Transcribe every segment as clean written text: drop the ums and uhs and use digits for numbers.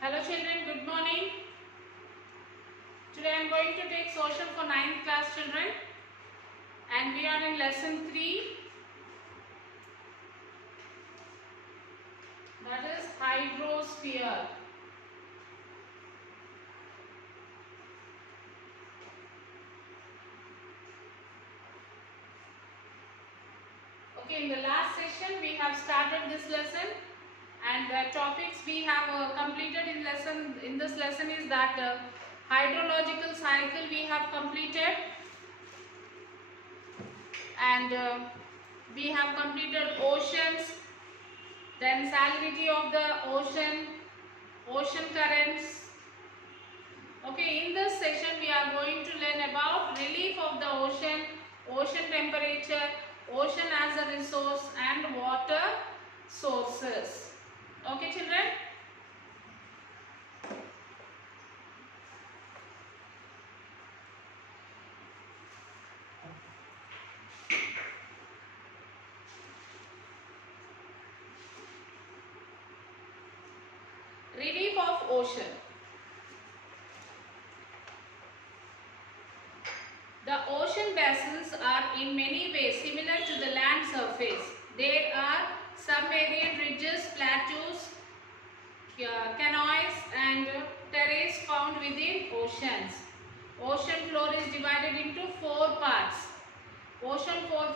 Hello children, good morning. Today I am going to take social for 9th class children and we are in lesson 3, that is hydrosphere. Okay, in the last session we have started this lesson and the topics we have completed in this lesson is that hydrological cycle we have completed and we have completed oceans, then salinity of the ocean currents. Okay, in this session we are going to learn about relief of the ocean temperature, ocean as a resource and water sources. Okay children? Relief of ocean. The ocean basins are in many ways similar to the land surface. There are submarine ridges, plateaus, canoes and terrace found within oceans. Ocean floor is divided into 4 parts. Ocean floor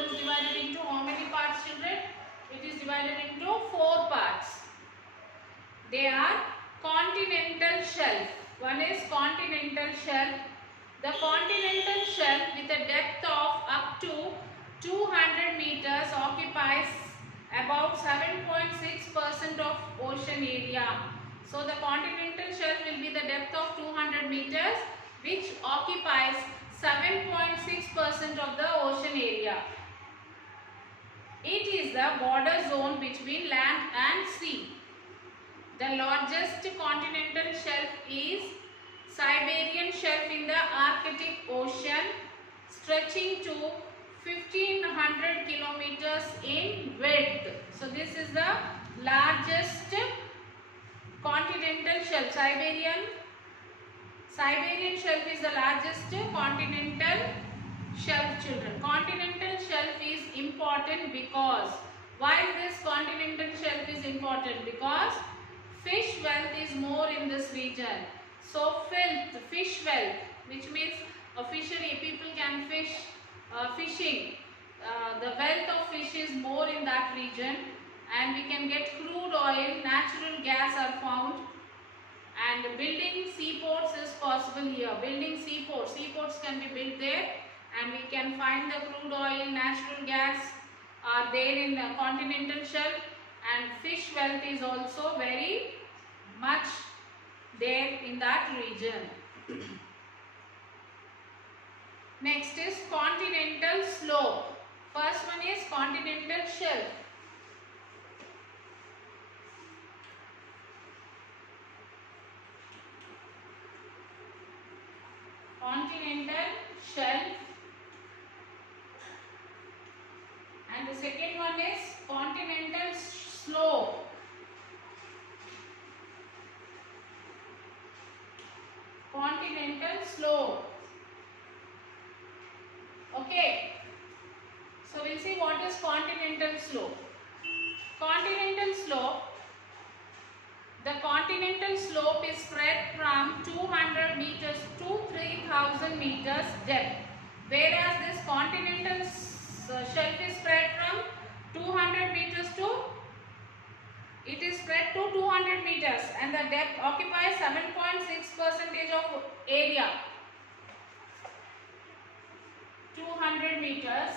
is divided into how many parts children? It is divided into 4 parts. They are continental shelf. One is continental shelf. The continental shelf with a depth of up to 200 meters occupies about 7.6% of ocean area. So the continental shelf will be the depth of 200 meters which occupies 7.6% of the ocean area. It is the border zone between land and sea. The largest continental shelf is Siberian Shelf in the Arctic Ocean, stretching to 1500 kilometers in width. So this is the largest continental shelf. Siberian Shelf is the largest continental shelf children. Continental shelf is important because, why this continental shelf is important? Because fish wealth is more in this region. So fish wealth, which means a fishery, people can fish, fishing. The wealth of fish is more in that region and we can get crude oil, natural gas are found and building seaports is possible here. Building seaports can be built there and we can find the crude oil, natural gas are there in the continental shelf and fish wealth is also very much there in that region. Next is continental slope. First one is continental shelf. Continental shelf. And the second one is continental slope. Continental slope. Okay. So we'll see what is continental slope. Continental slope. The continental slope is spread from 200 meters to 3000 meters depth. Whereas this continental shelf is spread from 200 meters to, it is spread to 200 meters and the depth occupies 7.6% of area. 200 meters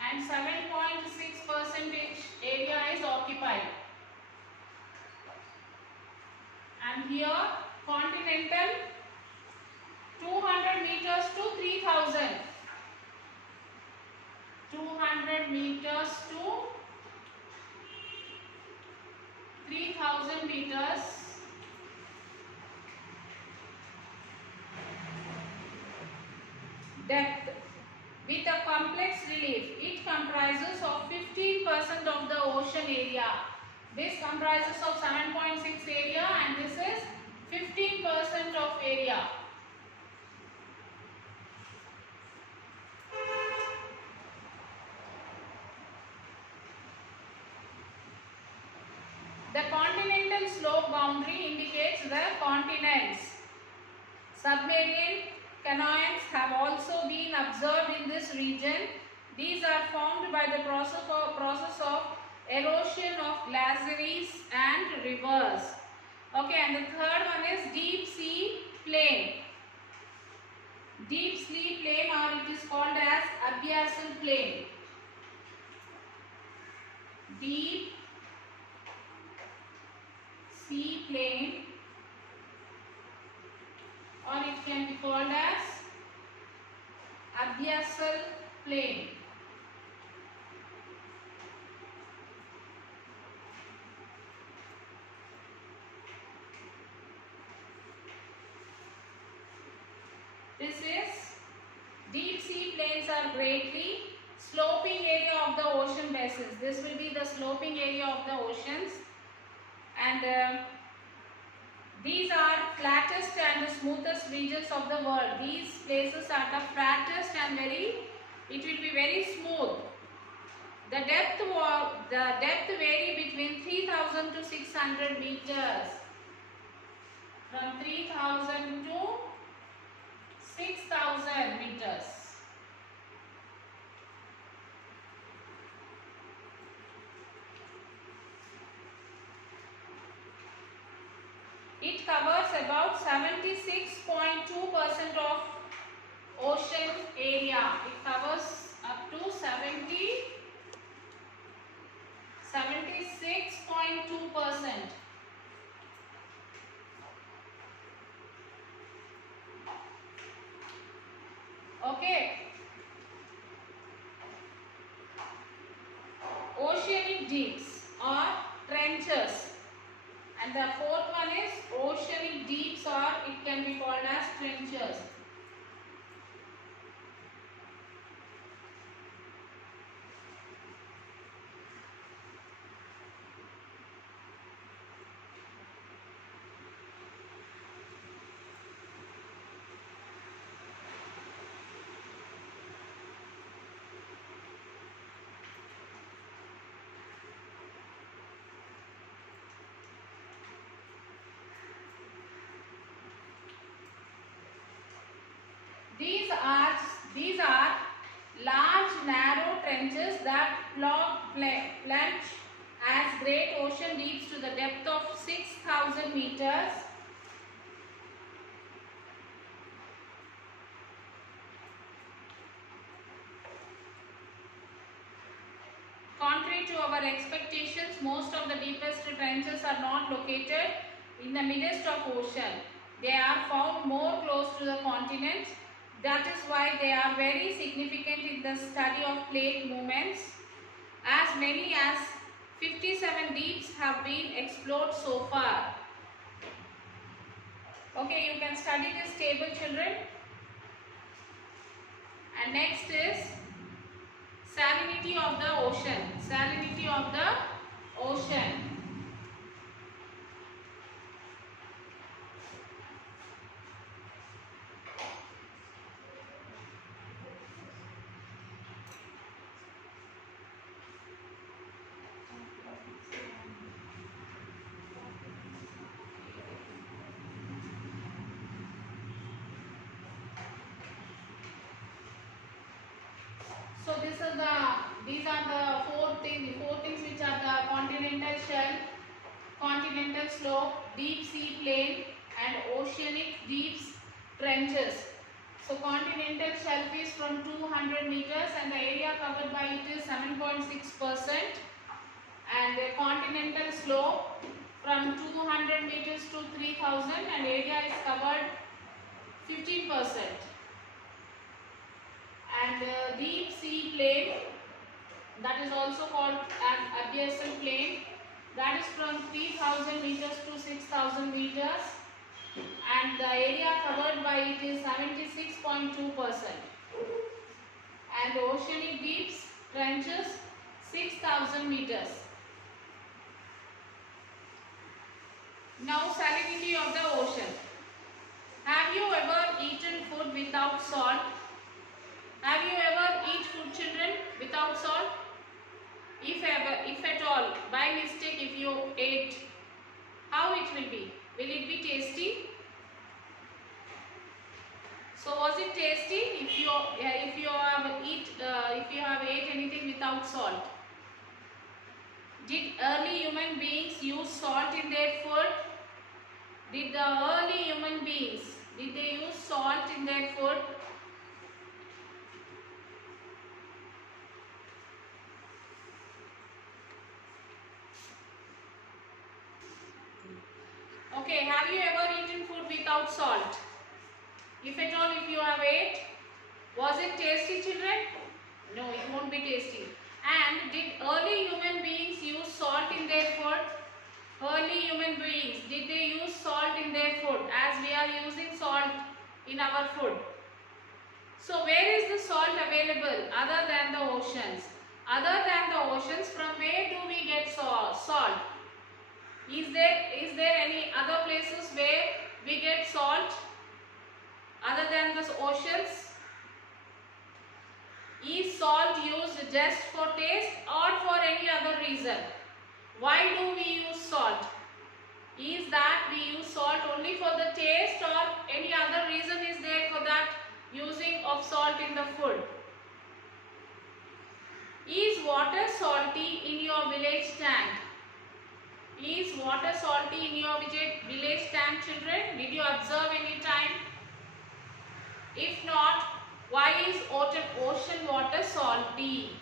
and 7.6% area is occupied. And here continental 200 meters to 3000. 200 meters to 3000 meters depth with a complex relief. It comprises of 15% of the ocean area. This comprises of 7.6 area and this is 15% of area. The continental slope boundary indicates the continents. Submarine canyons have also been observed in this region. These are formed by the process of erosion of glaciers and rivers. Okay, and the third one is deep sea plain. Deep sea plain, or it is called as abyssal plain. Deep sea plain, or it can be called as abyssal plain. This is deep sea plains are greatly sloping area of the ocean basins. This will be the sloping area of the oceans, and these are flattest and the smoothest regions of the world. These places are the flattest and it will be very smooth. The depth vary between 3000 to 600 meters. From 3000 to 6000 meters. It covers about 76.2% of ocean area. It covers up to 76.2%. Okay. Oceanic deeps or trenches. And the fourth one is oceanic deeps, or it can be called as trenches. These are large narrow trenches that plunge as great ocean deeps to the depth of 6000 meters. Contrary to our expectations, most of the deepest trenches are not located in the midst of ocean. They are found more close to the continents. That is why they are very significant in the study of plate movements. As many as 57 deeps have been explored so far. Okay, you can study this table, children. And next is salinity of the ocean. Salinity of the ocean. So these are the four things which are the continental shelf, continental slope, deep sea plain, and oceanic deeps trenches. So continental shelf is from 200 meters and the area covered by it is 7.6%, and the continental slope from 200 meters to 3000 and area is covered 15%. And deep sea plain, that is also called as abyssal plain, that is from 3000 meters to 6000 meters, and the area covered by it is 76.2%. and oceanic deeps trenches 6,000 meters. Now salinity of the ocean. Have you ever eaten food without salt? Have you ever eat food, children, without salt? If at all, by mistake if you ate, how it will be? Will it be tasty? So was it tasty if you have ate anything without salt? Did early human beings use salt in their food? Did the early human beings, did they use salt in their food? Okay, have you ever eaten food without salt? If at all, if you have ate, was it tasty, children? No, it won't be tasty. And did early human beings use salt in their food? Early human beings, did they use salt in their food as we are using salt in our food? So where is the salt available other than the oceans? Other than the oceans, from where do we get salt? Is there any other places where we get salt other than the oceans? Is salt used just for taste or for any other reason? Why do we use salt? Is that we use salt only for the taste or any other reason is there for that using of salt in the food? Is water salty in your village tank? Is water salty in your village tank, children? Did you observe any time? If not, why is ocean water salty?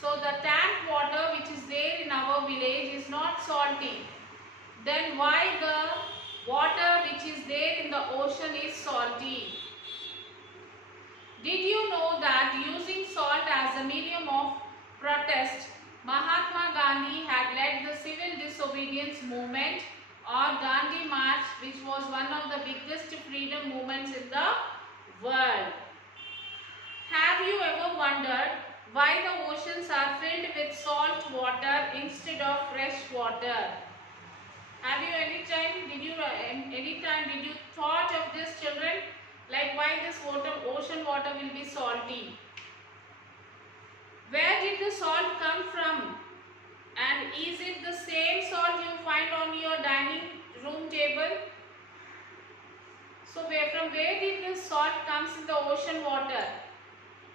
So the tank water which is there in our village is not salty. Then why the water which is there in the ocean is salty? Did you know that using salt as a medium of protest, Mahatma Gandhi had led the civil disobedience movement or Gandhi March, which was one of the biggest freedom movements in the world? Have you ever wondered why the oceans are filled with salt water instead of fresh water? Have you any time did you thought of this, children? Like why this ocean water will be salty? Where did the salt come from? And is it the same salt you find on your dining room table? So from where did the salt comes in the ocean water?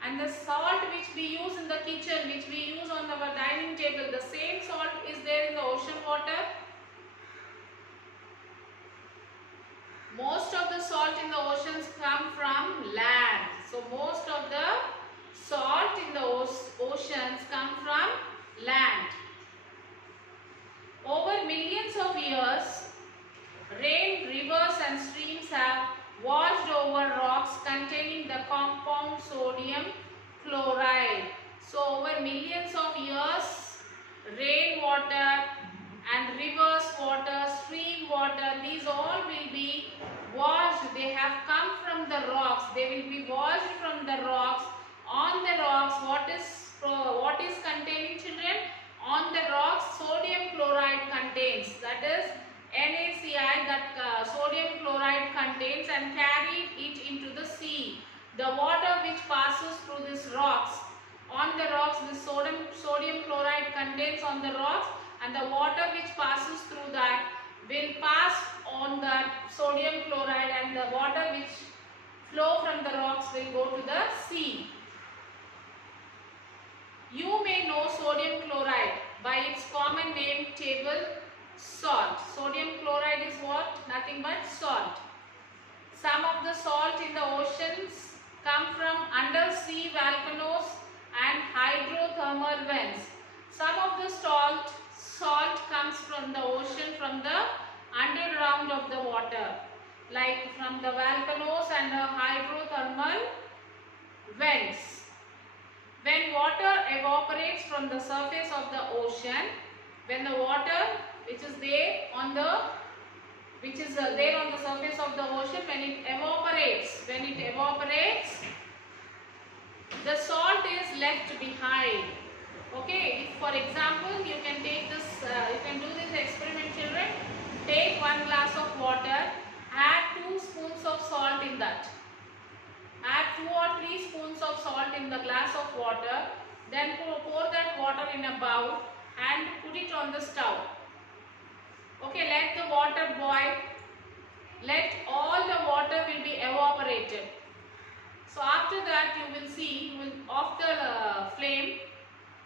And the salt which we use in the kitchen, which we use on our dining table, the same salt is there in the ocean water? Most of the salt in the oceans come from land. So most of the salt in the oceans come from land. Over millions of years, rain, rivers and streams have washed over rocks containing the compound sodium chloride. So over millions of years, rainwater and rivers water, stream water, these all will be washed. They have come from the rocks. They will be washed from the rocks. On the rocks, what is containing, children? On the rocks, sodium chloride contains. That is NaCl that sodium chloride contains and carried it into the sea. The water which passes through these rocks, on the rocks, the sodium chloride contains on the rocks, and the water which passes through that will pass on that sodium chloride, and the water which flow from the rocks will go to the sea. You may know sodium chloride by its common name table salt. Sodium chloride is what? Nothing but salt. Some of the salt in the oceans come from undersea volcanoes and hydrothermal vents. Some of the salt comes from the ocean, from the underground of the water, like from the volcanoes and the hydrothermal vents. When water evaporates from the surface of the ocean, when the water which is there on the surface of the ocean, when it evaporates, the salt For example, you can take this, you can do this experiment, children. Take 1 glass of water, add 2 spoons of salt in that. Add 2 or 3 spoons of salt in the glass of water. Then pour that water in a bowl and put it on the stove. Okay, let the water boil. Let all the water will be evaporated. So after that you will see, you will off the flame.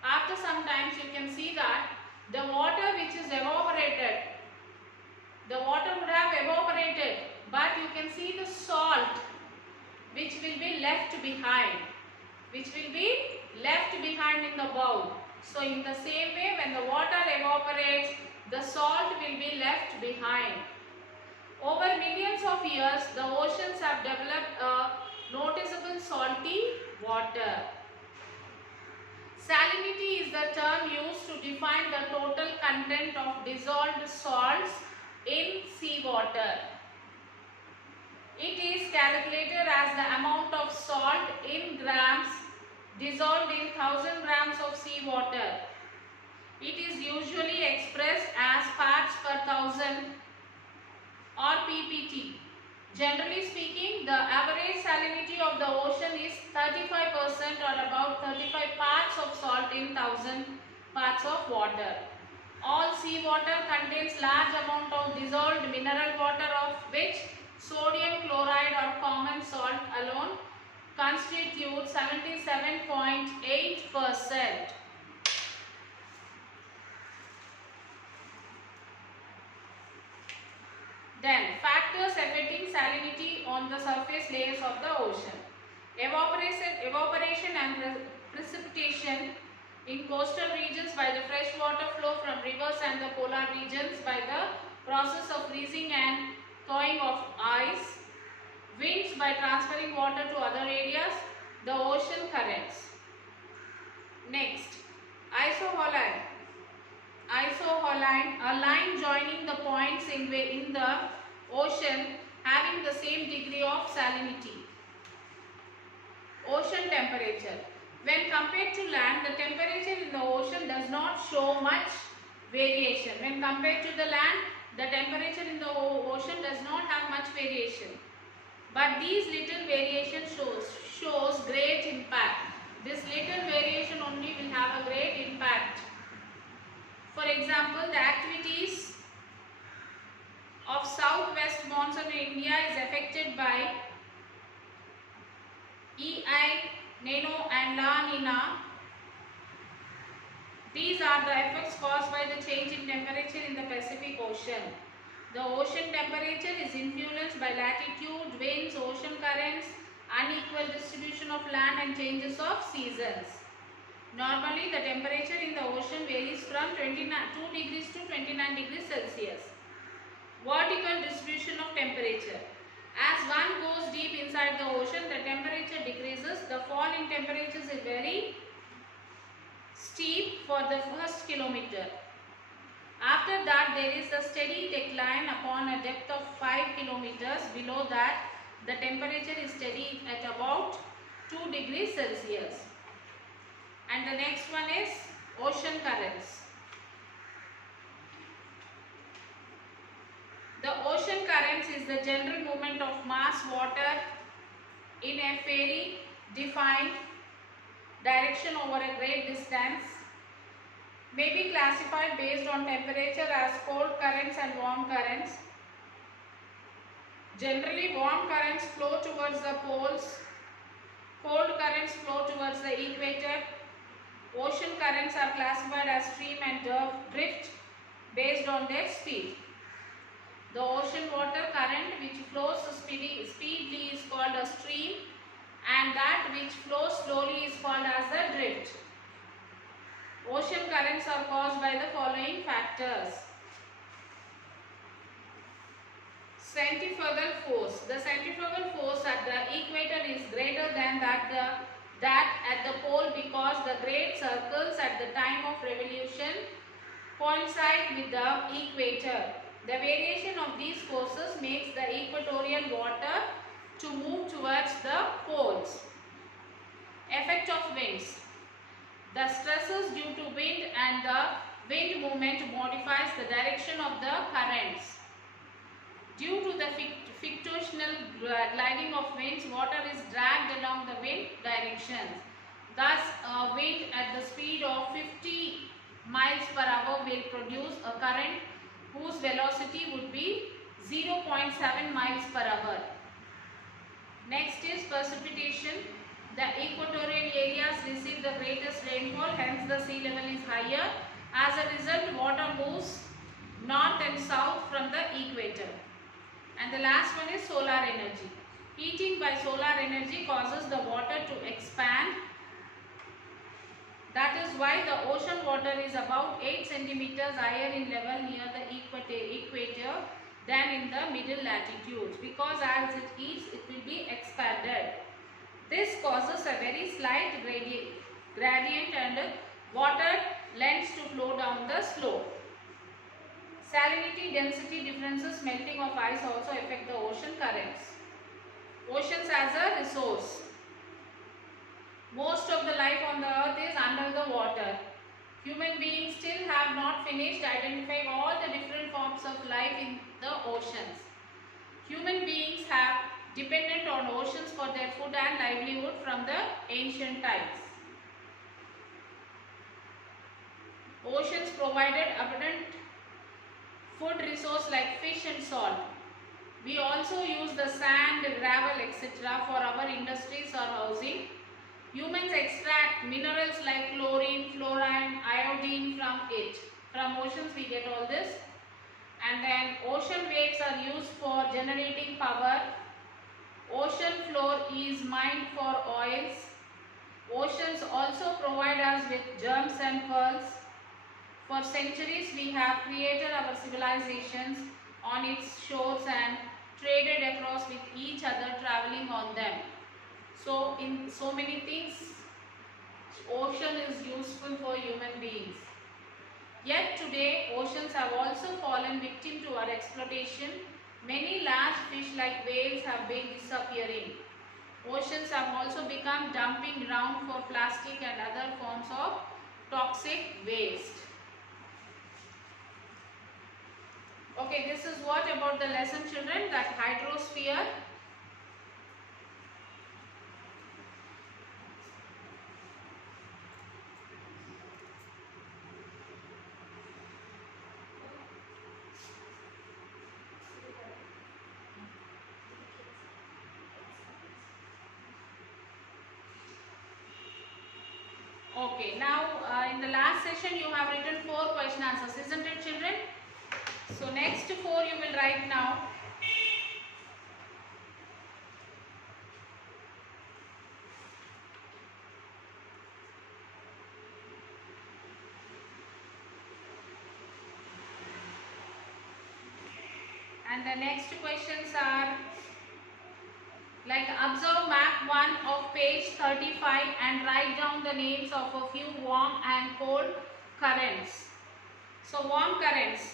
After some times you can see that the water which is evaporated, the water would have evaporated, but you can see the salt which will be left behind, in the bowl. So in the same way, when the water evaporates, the salt will be left behind. Over millions of years, the oceans have developed a noticeable salty water. Salinity is the term used to define the total content of dissolved salts in seawater. It is calculated as the amount of salt in grams dissolved in 1000 grams of seawater. It is usually expressed as parts per thousand or ppt. Generally speaking, the average salinity of the ocean is 35% or about 35 parts of salt in 1000 parts of water. All seawater contains large amount of dissolved mineral water, of which sodium chloride or common salt alone constitutes 77.8%. Then, factors affecting salinity on the surface layers of the ocean. Evaporation and precipitation in coastal regions by the fresh water flow from rivers, and the polar regions by the process of freezing and thawing of ice. Winds by transferring water to other areas. The ocean currents. Next, isohaline. Isohaline, a line joining the points in the ocean having the same degree of salinity. Ocean temperature. When compared to land, the temperature in the ocean does not show much variation. When compared to the land, the temperature in the ocean does not have much variation. But these little variation shows great impact. This little variation only will have a great impact. For example, the activities of southwest monsoon in India is affected by El Nino and La Nina. These are the effects caused by the change in temperature in the Pacific Ocean. The ocean temperature is influenced by latitude, winds, ocean currents, unequal distribution of land, and changes of seasons. Normally, the temperature in the ocean varies from 2 degrees to 29 degrees Celsius. Vertical distribution of temperature. As one goes deep inside the ocean, the temperature decreases. The fall in temperatures is very steep for the first kilometer. After that, there is a steady decline upon a depth of 5 kilometers. Below that, the temperature is steady at about 2 degrees Celsius. And the next one is ocean currents. The ocean currents is the general movement of mass water in a fairly defined direction over a great distance. May be classified based on temperature as cold currents and warm currents. Generally, warm currents flow towards the poles. Cold currents flow towards the equator. Ocean currents are classified as stream and drift based on their speed. The ocean water current which flows speedily is called a stream, and that which flows slowly is called as a drift. Ocean currents are caused by the following factors. Centrifugal force. The centrifugal force at the equator is greater than that at the pole, because the great circles at the time of revolution coincide with the equator. The variation of these forces makes the equatorial water to move towards the poles. Effect of winds. The stresses due to wind and the wind movement modifies the direction of the currents. Due to the fictional gliding of winds, water is dragged along the wind directions. Thus, wind at the speed of 50 miles per hour will produce a current whose velocity would be 0.7 miles per hour. Next is precipitation. The equatorial areas receive the greatest rainfall, hence the sea level is higher. As a result, water moves north and south from the equator. And the last one is solar energy. Heating by solar energy causes the water to expand. That is why the ocean water is about 8 centimeters higher in level near the equator than in the middle latitudes, because as it heats, it will be expanded. This causes a very slight gradient and water lends to flow down the slope. Salinity, density differences, melting of ice also affect the ocean currents. Oceans as a resource. Most of the life on the earth is under the water. Human beings still have not finished identifying all the different forms of life in the oceans. Human beings have depended on oceans for their food and livelihood from the ancient times. Oceans provided abundant food resource like fish and salt. We also use the sand, gravel, etc. for our industries or housing. Humans extract minerals like chlorine, fluorine, iodine from it. From oceans we get all this. And then ocean waves are used for generating power. Ocean floor is mined for oils. Oceans also provide us with germs and pearls. For centuries we have created our civilizations on its shores and traded across with each other, traveling on them. So in so many things, ocean is useful for human beings. Yet today, oceans have also fallen victim to our exploitation. Many large fish like whales have been disappearing. Oceans have also become dumping ground for plastic and other forms of toxic waste. Okay, this is what about the lesson, children, that hydrosphere. Okay, now in the last session you have written 4 question answers, isn't it, children? So next 4 you will write now. And the next questions are like observe map 1 of page 35 and write down the names of a few warm and cold currents. So warm currents.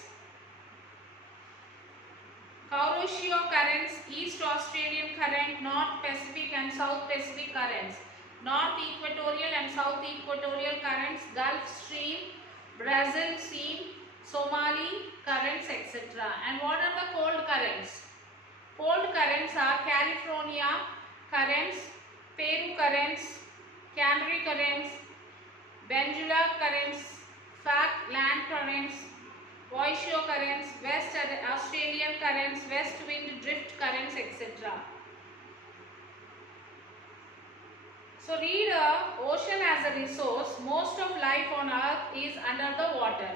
Kuroshio currents, East Australian current, North Pacific and South Pacific currents, North Equatorial and South Equatorial currents, Gulf Stream, Brazil Sea, Somali currents, etc. And what are the cold currents? Cold currents are California currents, Peru currents, Canary currents, Benguela currents, Falkland currents, Kuroshio currents, West Australian currents, west wind drift currents, etc. So read ocean as a resource. Most of life on earth is under the water.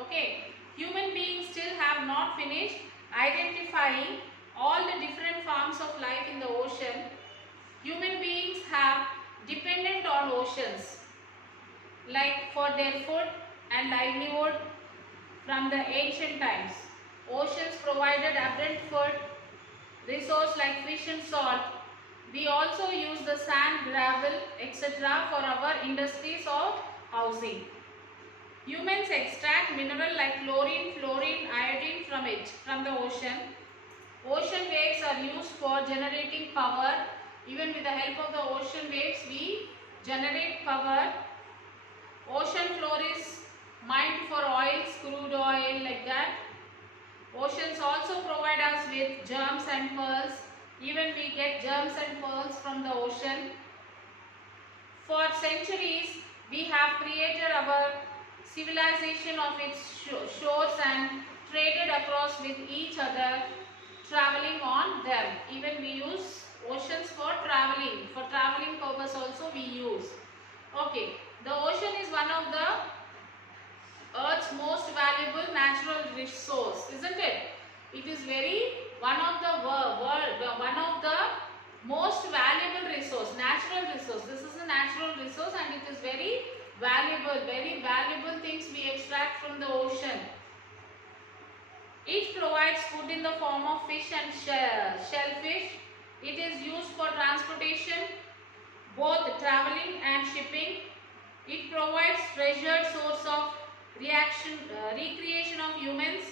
Okay. Human beings still have not finished identifying all the different forms of life in the ocean. Human beings have dependent on oceans like for their food and livelihood from the ancient times. Oceans provided abundant food resource like fish and salt. We also use the sand, gravel, etc. for our industries or housing. Humans extract mineral like chlorine, fluorine, iodine from it, from the ocean. Ocean waves are used for generating power. Even with the help of the ocean waves, we generate power. Ocean floor is mined for oils, crude oil, like that. Oceans also provide us with germs and pearls. Even we get germs and pearls from the ocean. For centuries, we have created our civilization of its shores and traded across with each other, traveling on them. Even we use oceans for traveling purpose also we use. Okay, the ocean is one of the Earth's most valuable natural resource, isn't it? It is one of the one of the most valuable resource, natural resource. This is a natural resource and it is very valuable things we extract from the ocean. It provides food in the form of fish and shellfish. It is used for transportation, both traveling and shipping. It provides treasured source of recreation of humans.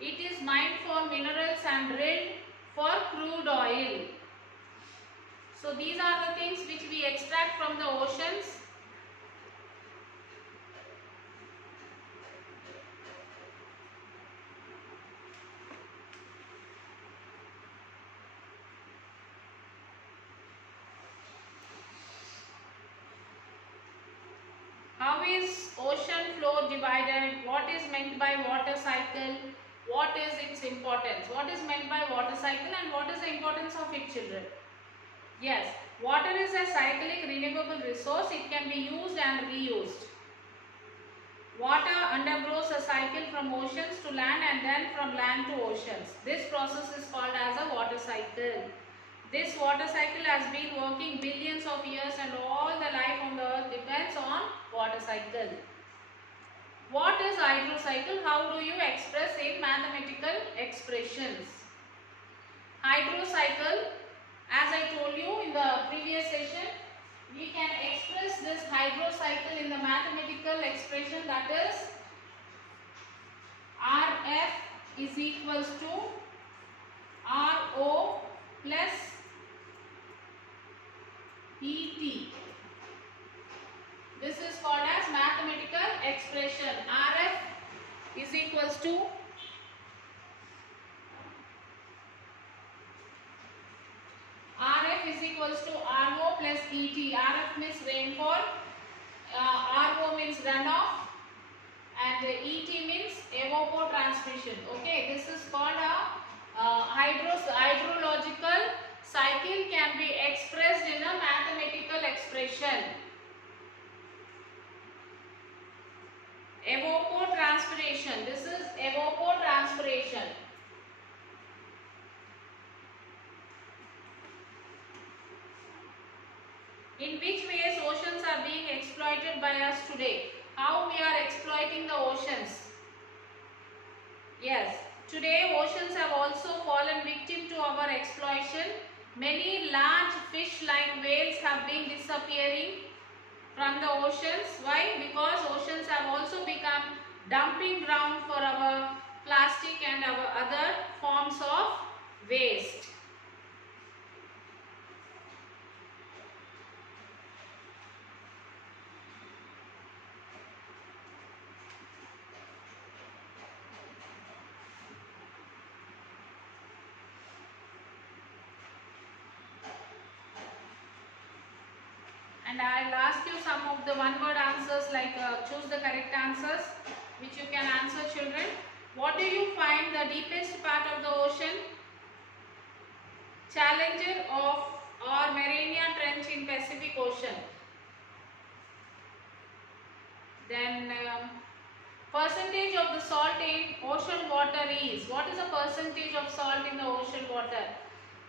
It is mined for minerals and drilled for crude oil. So these are the things which we extract from the oceans. How is ocean floor divided? What is meant by water cycle? What is its importance? What is meant by water cycle and what is the importance of it, children? Yes, water is a cyclic renewable resource. It can be used and reused. Water undergoes a cycle from oceans to land and then from land to oceans. This process is called as a water cycle. This water cycle has been working billions of years and all the life on the earth depends on water cycle. What is hydrocycle? How do you express in mathematical expressions? Hydrocycle, as I told you in the previous session, we can express this hydrocycle in the mathematical expression, that is RF is equals to RO plus ET. This is called as mathematical expression. RF is equals to RO plus ET. RF means rainfall, RO means runoff, and ET means evapotranspiration. Okay, this is called a hydrological cycle, can be expressed in a mathematical expression. Evapotranspiration. This is evapotranspiration. In which ways oceans are being exploited by us today? How we are exploiting the oceans? Yes, today oceans have also fallen victim to our exploitation. Many large fish like whales have been disappearing from the oceans. Why? Because oceans have also become dumping ground for our plastic and our other forms of waste. And I will ask you some of the one-word answers, like choose the correct answers which you can answer, children. What do you find the deepest part of the ocean? Challenger of or Mariana Trench in Pacific Ocean. Then percentage of the salt in ocean water is. What is the percentage of salt in the ocean water?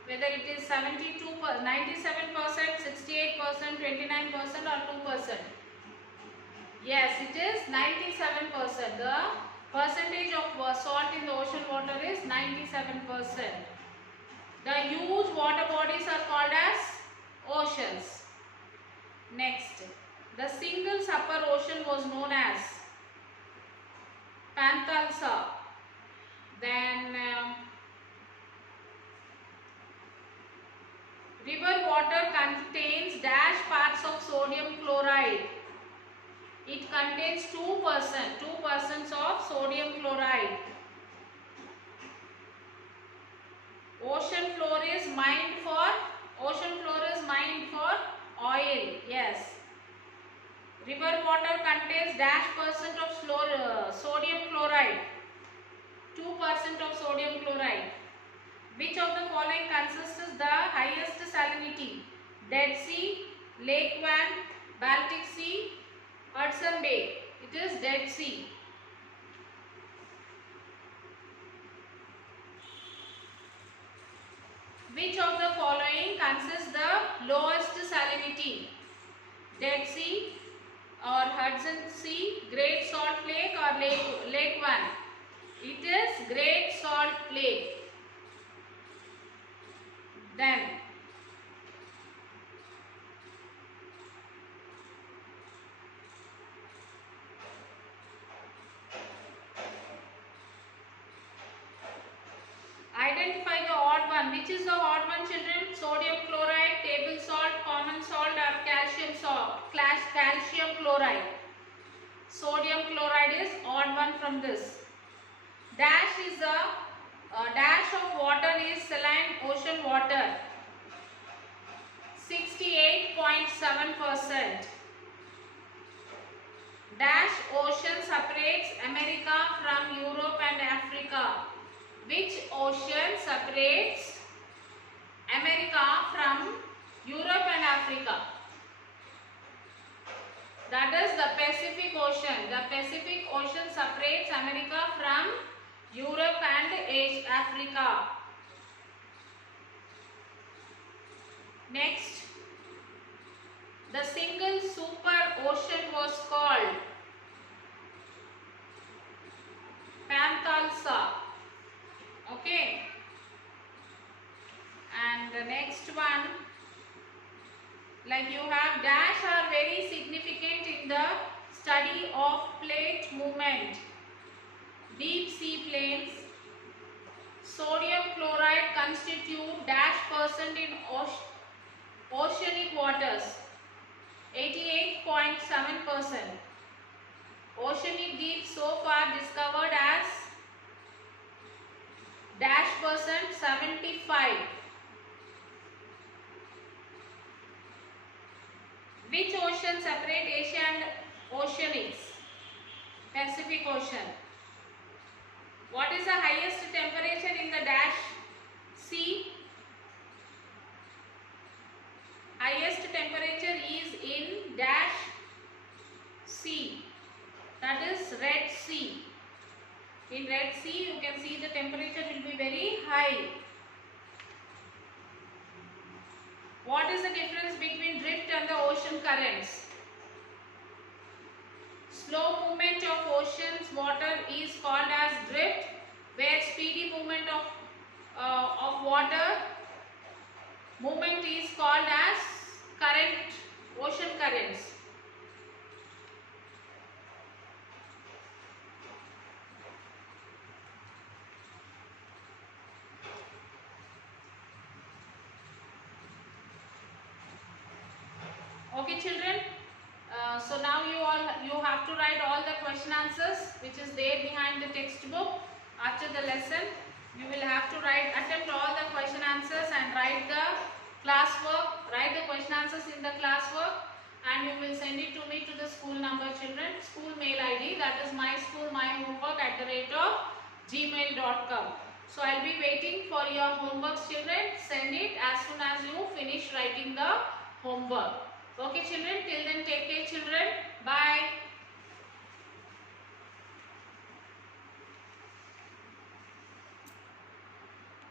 Whether it is 97%, 68%, 29% or 2%. Yes, it is 97%. The percentage of salt in the ocean water is 97%. The huge water bodies are called as oceans. Next, the single upper ocean was known as Panthalassa. Then river water contains dash parts of sodium chloride. It contains 2% of sodium chloride. Ocean floor is mined for oil. Yes. River water contains -% of sodium chloride. 2% of sodium chloride. Which of the following consists the highest salinity? Dead Sea, Lake Van, Baltic Sea, Hudson Bay. It is Dead Sea. Which of the following consists the lowest salinity? Dead Sea or Hudson Sea, Great Salt Lake or Lake Van? It is Great Salt Lake. Then identify the odd one. Which is the odd one, children? Sodium chloride, table salt, common salt or calcium salt? Calcium chloride. Sodium chloride is odd one from this. Dash is a dash of water is saline ocean water. 68.7%. Dash ocean separates America from Europe and Africa. Which ocean separates America from Europe and Africa? That is the Pacific Ocean. The Pacific Ocean separates America from Europe and Africa. Next, the single super ocean was called Panthalassa. Okay. And the next one, like you have dash are very significant in the study of plate movement. Deep sea plains. Sodium chloride constitute -% in oceanic waters. 88.7%. Oceanic deep so far discovered as -% 75. Which ocean separate Asia and Oceanics? Pacific Ocean. What is the highest temperature in the dash sea? Highest temperature is in dash sea. That is Red Sea. In Red Sea you can see the temperature will be very high. What is the difference between drift and the ocean currents? Slow movement of ocean's water is called as drift, where speedy movement of water movement is called as current, ocean currents. Okay, children. So now you have to write all the question answers which is there behind the textbook. After the lesson, you will have to attempt all the question answers and write the classwork. Write the question answers in the classwork, and you will send it to me to the school number, children. School mail ID, that is myschoolmyhomework@gmail.com. So I'll be waiting for your homeworks, children. Send it as soon as you finish writing the homework. Okay, children. Till then, take care, children. Bye.